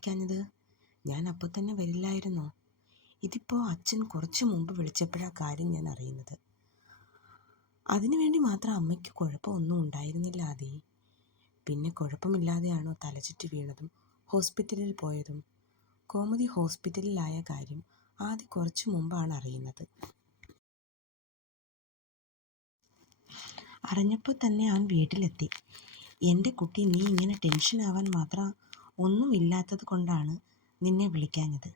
വിളിക്കാഞ്ഞത്? ഞാൻ അപ്പോൾ തന്നെ വരില്ലായിരുന്നോ? ഇതിപ്പോൾ അച്ഛൻ കുറച്ച് മുമ്പ് വിളിച്ചപ്പോഴാണ് കാര്യം ഞാൻ അറിയുന്നത്. അതിനുവേണ്ടി മാത്രം അമ്മയ്ക്ക് കുഴപ്പമൊന്നും ഉണ്ടായിരുന്നില്ല ആദി. പിന്നെ കുഴപ്പമില്ലാതെയാണോ തലചുറ്റി വീണതും ഹോസ്പിറ്റലിൽ പോയതും? കോമതി ഹോസ്പിറ്റലിലായ കാര്യം ആദി കുറച്ചു മുമ്പാണ് അറിയുന്നത്. അറിഞ്ഞപ്പോൾ തന്നെ അവൻ വീട്ടിലെത്തി. എൻ്റെ കുട്ടി, നീ ഇങ്ങനെ ടെൻഷനാവാൻ മാത്രം ഒന്നുമില്ലാത്തത് കൊണ്ടാണ് നിന്നെ വിളിക്കാഞ്ഞത്.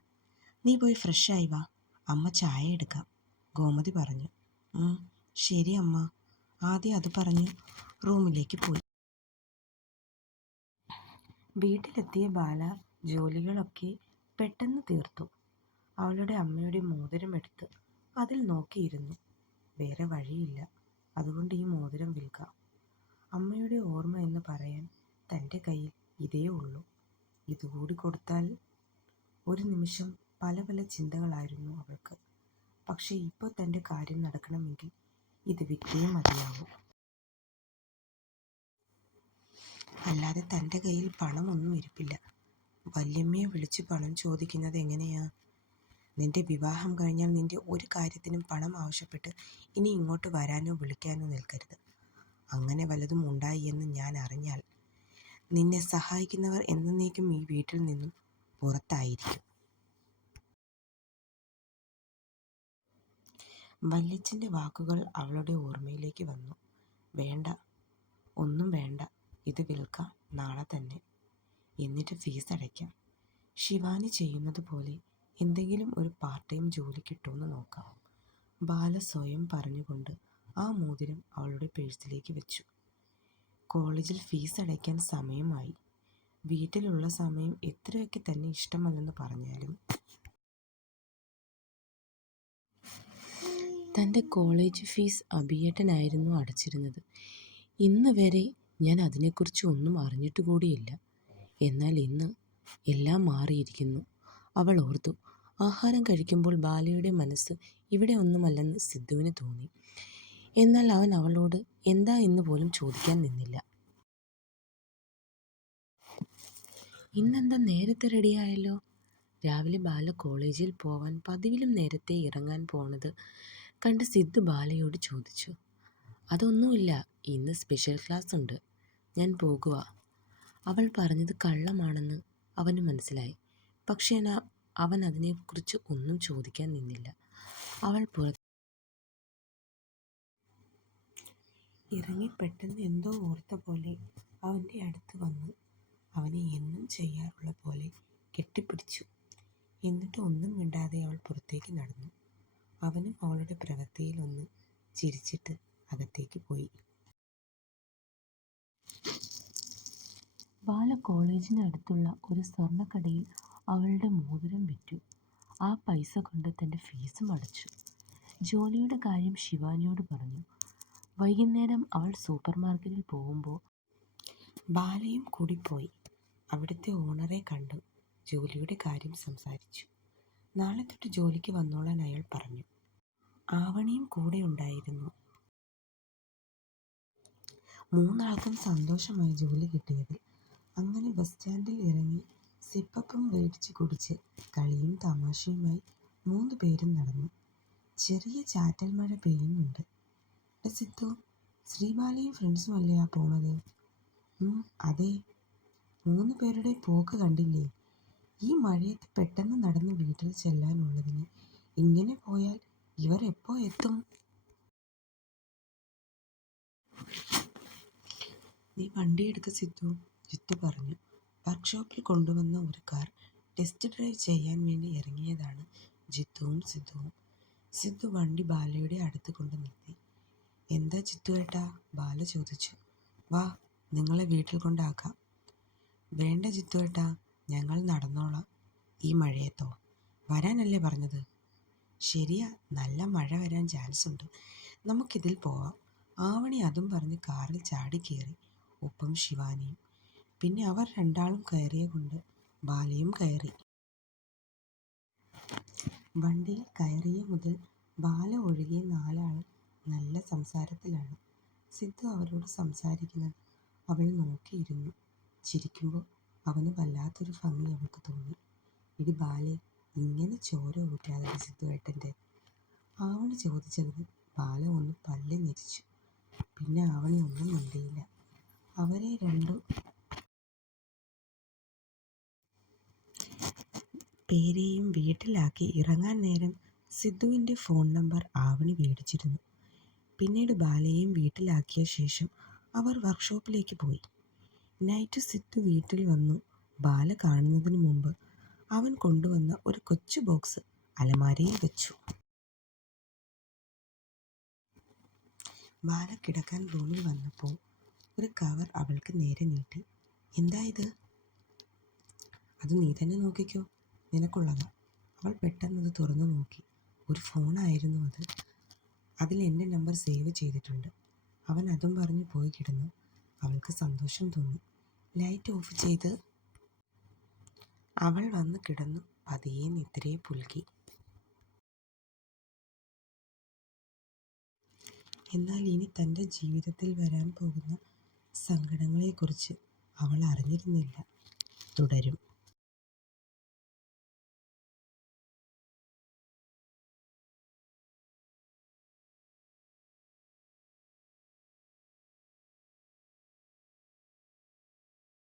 നീ പോയി ഫ്രഷായി വാ, അമ്മ ചായ എടുക്കാം, ഗോമതി പറഞ്ഞു. ശരി അമ്മ. ആദ്യം അത് പറഞ്ഞ് റൂമിലേക്ക് പോയി. വീട്ടിലെത്തിയ ബാല ജോലികളൊക്കെ പെട്ടെന്ന് തീർത്തു. അവളുടെ അമ്മയുടെ മോതിരം എടുത്ത് അതിൽ നോക്കിയിരുന്നു. വേറെ വഴിയില്ല, അതുകൊണ്ട് ഈ മോതിരം വിൽക്കാം. അമ്മയുടെ ഓർമ്മ എന്ന് പറയാൻ തൻ്റെ കയ്യിൽ ഇതേ ഉള്ളൂ. ഇതുകൂടി കൊടുത്താൽ. ഒരു നിമിഷം പല പല ചിന്തകളായിരുന്നു അവൾക്ക്. പക്ഷേ ഇപ്പോൾ തൻ്റെ കാര്യം നടക്കണമെങ്കിൽ ഇത് വിറ്റേ മതിയാവൂ. അല്ലാതെ തൻ്റെ കയ്യിൽ പണമൊന്നും ഇരിപ്പില്ല. വല്യമ്മയെ വിളിച്ച് പണം ചോദിക്കുന്നത് എങ്ങനെയാ? നിന്റെ വിവാഹം കഴിഞ്ഞാൽ നിന്റെ ഒരു കാര്യത്തിനും പണം ആവശ്യപ്പെട്ട് ഇനി ഇങ്ങോട്ട് വരാനോ വിളിക്കാനോ നിൽക്കരുത്. അങ്ങനെ വല്ലതും ഉണ്ടായി എന്ന് ഞാൻ അറിഞ്ഞാൽ നിന്നെ സഹായിക്കുന്നവർ എന്നേക്കും ഈ വീട്ടിൽ നിന്നും പുറത്തായിരിക്കും. വല്യച്ഛൻ്റെ വാക്കുകൾ അവളുടെ ഓർമ്മയിലേക്ക് വന്നു. വേണ്ട, ഒന്നും വേണ്ട, ഇത് വിൽക്കാം നാളെ തന്നെ. എന്നിട്ട് ഫീസ് അടയ്ക്കാം. ശിവാനി ചെയ്യുന്നത് പോലെ എന്തെങ്കിലും ഒരു പാർട്ട് ടൈം ജോലി കിട്ടുമെന്ന് നോക്കാം. ബാല സ്വയം പറഞ്ഞുകൊണ്ട് ആ മോതിരം അവളുടെ പേഴ്സിലേക്ക് വെച്ചു. കോളേജിൽ ഫീസ് അടയ്ക്കാൻ സമയമായി. വീട്ടിലുള്ള സമയം എത്രയൊക്കെ തന്നെ ഇഷ്ടമല്ലെന്ന് പറഞ്ഞാലും തൻ്റെ കോളേജ് ഫീസ് അഭിയേട്ടനായിരുന്നു അടച്ചിരുന്നത്. ഇന്ന് വരെ ഞാൻ അതിനെക്കുറിച്ച് ഒന്നും അറിഞ്ഞിട്ട് കൂടിയില്ല. എന്നാൽ ഇന്ന് എല്ലാം മാറിയിരിക്കുന്നു. അവൾ ഓർത്തു. ആഹാരം കഴിക്കുമ്പോൾ ബാലയുടെ മനസ്സ് ഇവിടെ ഒന്നുമല്ലെന്ന് സിദ്ധുവിന് തോന്നി. എന്നാൽ അവൻ അവളോട് എന്താ എന്ന് പോലും ചോദിക്കാൻ നിന്നില്ല. ഇന്നെന്താ നേരത്തെ റെഡിയായല്ലോ? രാവിലെ ബാല കോളേജിൽ പോവാൻ പതിവിലും നേരത്തെ ഇറങ്ങാൻ പോണത് കണ്ട് സിദ്ധു ബാലയോട് ചോദിച്ചു. അതൊന്നുമില്ല, ഇന്ന് സ്പെഷ്യൽ ക്ലാസ് ഉണ്ട്, ഞാൻ പോകുക. അവൾ പറഞ്ഞത് കള്ളമാണെന്ന് അവന് മനസ്സിലായി. പക്ഷേ അവൻ അതിനെക്കുറിച്ച് ഒന്നും ചോദിക്കാൻ നിന്നില്ല. അവൾ ഇറങ്ങി പെട്ടെന്ന് എന്തോ ഓർത്ത പോലെ അവൻ്റെ അടുത്ത് വന്ന് അവനെ എന്നും ചെയ്യാറുള്ള പോലെ കെട്ടിപ്പിടിച്ചു. എന്നിട്ട് ഒന്നും മിണ്ടാതെ അവൾ പുറത്തേക്ക് നടന്നു. അവനും അവളുടെ പ്രവൃത്തിയിൽ ഒന്ന് ചിരിച്ചിട്ട് അകത്തേക്ക് പോയി. ബാല കോളേജിനടുത്തുള്ള ഒരു സ്വർണ്ണക്കടയിൽ അവളുടെ മോതിരം വിറ്റു. ആ പൈസ കൊണ്ട് തൻ്റെ ഫീസും അടച്ചു. ജോലിയുടെ കാര്യം ശിവാനിയോട് പറഞ്ഞു. വൈകുന്നേരം അവൾ സൂപ്പർ മാർക്കറ്റിൽ പോകുമ്പോൾ ബാലയും കൂടി പോയി. അവിടുത്തെ ഓണറെ കണ്ടു. ജോലിയുടെ കാര്യം സംസാരിച്ചു. നാളെ തൊട്ട് ജോലിക്ക് വന്നോളാൻ അയാൾ പറഞ്ഞു. ആവണിയും കൂടെ ഉണ്ടായിരുന്നു. മൂന്നാൾക്കും സന്തോഷമായി ജോലി കിട്ടിയതിൽ. അങ്ങനെ ബസ് സ്റ്റാൻഡിൽ ഇറങ്ങി സിപ്പപ്പും മേടിച്ച് കുടിച്ച് കളിയും തമാശയുമായി 3 പേരും നടന്നു. ചെറിയ ചാറ്റൽ മഴ പെയ്യുന്നുണ്ട്. സിദ്ധു, ശ്രീബാലയും ഫ്രണ്ട്സും അല്ലേ ആ പോണത്? അതെ. 3 പേരുടെ പോക്ക് കണ്ടില്ലേ? ഈ മഴയത്ത് പെട്ടെന്ന് നടന്ന് വീട്ടിൽ ചെല്ലാനുള്ളതിന് ഇങ്ങനെ പോയാൽ ഇവർ എപ്പോൾ എത്തും? നീ വണ്ടിയെടുക്ക സിദ്ധു, ജിത്തു പറഞ്ഞു. വർക്ക്ഷോപ്പിൽ കൊണ്ടുവന്ന ഒരു കാർ ടെസ്റ്റ് ഡ്രൈവ് ചെയ്യാൻ വേണ്ടി ഇറങ്ങിയതാണ് ജിത്തുവും സിദ്ധുവും. സിദ്ധു വണ്ടി ബാലയുടെ അടുത്ത് കൊണ്ട് നിർത്തി. എന്താ ജിത്തു ഏട്ടാ? ബാല ചോദിച്ചു. വാ, നിങ്ങളെ വീട്ടിൽ കൊണ്ടാക്കാം. വേണ്ട ജിത്തു ഏട്ടാ, ഞങ്ങൾ നടന്നോളാം. ഈ മഴയത്തോ? വരാനല്ലേ പറഞ്ഞത്? ശരിയാ, നല്ല മഴ വരാൻ ചാൻസ് ഉണ്ട്. നമുക്കിതിൽ പോവാം. ആവണി അതും പറഞ്ഞ് കാറിൽ ചാടി കയറി. ഒപ്പം ശിവാനിയും. പിന്നെ അവർ രണ്ടാളും കയറിയ കൊണ്ട് ബാലയും കയറി. വണ്ടിയിൽ കയറിയ മുതൽ ബാല ഒഴികെ 4 ആൾ നല്ല സംസാരത്തിലാണ്. സിദ്ധു അവരോട് സംസാരിക്കുന്നത് അവൾ നോക്കിയിരുന്നു. ചിരിക്കുമ്പോൾ അവന് വല്ലാത്തൊരു ഭംഗി അവൾക്ക് തോന്നി. "ഇടി ബാലേ, ഇങ്ങനെ ചോര ഊറ്റാതെ സിദ്ധുവേട്ടൻ്റെ?" ആവണി ചോദിച്ചതിന് ബാല ഒന്ന് പല്ല് ഞെരിച്ചു. പിന്നെ ആവണി ഒന്നും മിണ്ടിയില്ല. അവരെ രണ്ടു പേരെയും വീട്ടിലാക്കി ഇറങ്ങാൻ നേരം സിദ്ധുവിൻ്റെ ഫോൺ നമ്പർ ആവണി മേടിച്ചിരുന്നു. പിന്നീട് ബാലയെയും വീട്ടിലാക്കിയ ശേഷം അവർ വർക്ക്ഷോപ്പിലേക്ക് പോയി. നൈറ്റ് സിദ്ധു വീട്ടിൽ വന്നു. ബാല കാണുന്നതിന് മുമ്പ് അവൻ കൊണ്ടുവന്ന ഒരു കൊച്ചു ബോക്സ് അലമാരയിൽ വെച്ചു. ബാല കിടക്കാൻ റൂമിൽ വന്നപ്പോൾ ഒരു കവർ അവൾക്ക് നേരെ നീട്ടി. "എന്താ ഇത്?" "അത് നീ തന്നെ നോക്കിക്കോ, നിനക്കുള്ളതാ." അവൾ പെട്ടെന്നത് തുറന്നു നോക്കി. ഒരു ഫോണായിരുന്നു അത്. അതിൽ എൻ്റെ നമ്പർ സേവ് ചെയ്തിട്ടുണ്ട്. അവൻ അതും പറഞ്ഞ് പോയി കിടന്നു. അവൾക്ക് സന്തോഷം തോന്നി. ലൈറ്റ് ഓഫ് ചെയ്ത് അവൾ വന്ന് കിടന്നു. പതിയെ നിദ്രയെ പുൽകി. എന്നാൽ ഇനി തൻ്റെ ജീവിതത്തിൽ വരാൻ പോകുന്ന സങ്കടങ്ങളെക്കുറിച്ച് അവൾ അറിഞ്ഞിരുന്നില്ല. തുടരും.